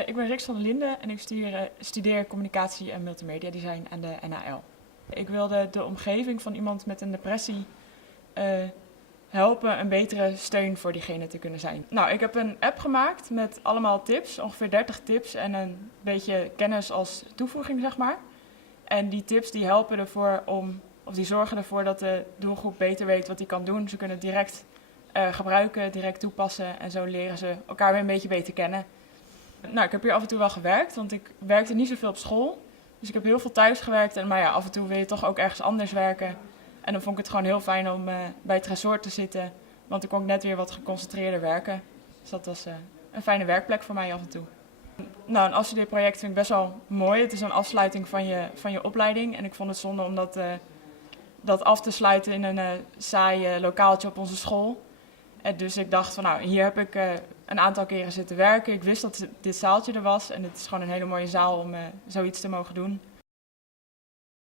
Ik ben Rix van der Linden en ik studeer communicatie en multimedia design aan de NAL. Ik wilde de omgeving van iemand met een depressie helpen een betere steun voor diegene te kunnen zijn. Nou, ik heb een app gemaakt met allemaal tips, ongeveer 30 tips en een beetje kennis als toevoeging, zeg maar. En die tips die helpen ervoor die zorgen ervoor dat de doelgroep beter weet wat hij kan doen. Ze kunnen het direct gebruiken, direct toepassen en zo leren ze elkaar weer een beetje beter kennen. Nou, ik heb hier af en toe wel gewerkt, want ik werkte niet zoveel op school. Dus ik heb heel veel thuis gewerkt. Maar ja, af en toe wil je toch ook ergens anders werken. En dan vond ik het gewoon heel fijn om bij het resort te zitten. Want dan kon ik net weer wat geconcentreerder werken. Dus dat was een fijne werkplek voor mij af en toe. Nou, een afstudeerproject vind ik best wel mooi. Het is een afsluiting van je opleiding. En ik vond het zonde om dat af te sluiten in een saai lokaaltje op onze school. En dus ik dacht van nou, hier heb ik een aantal keren zitten werken. Ik wist dat dit zaaltje er was en het is gewoon een hele mooie zaal om zoiets te mogen doen.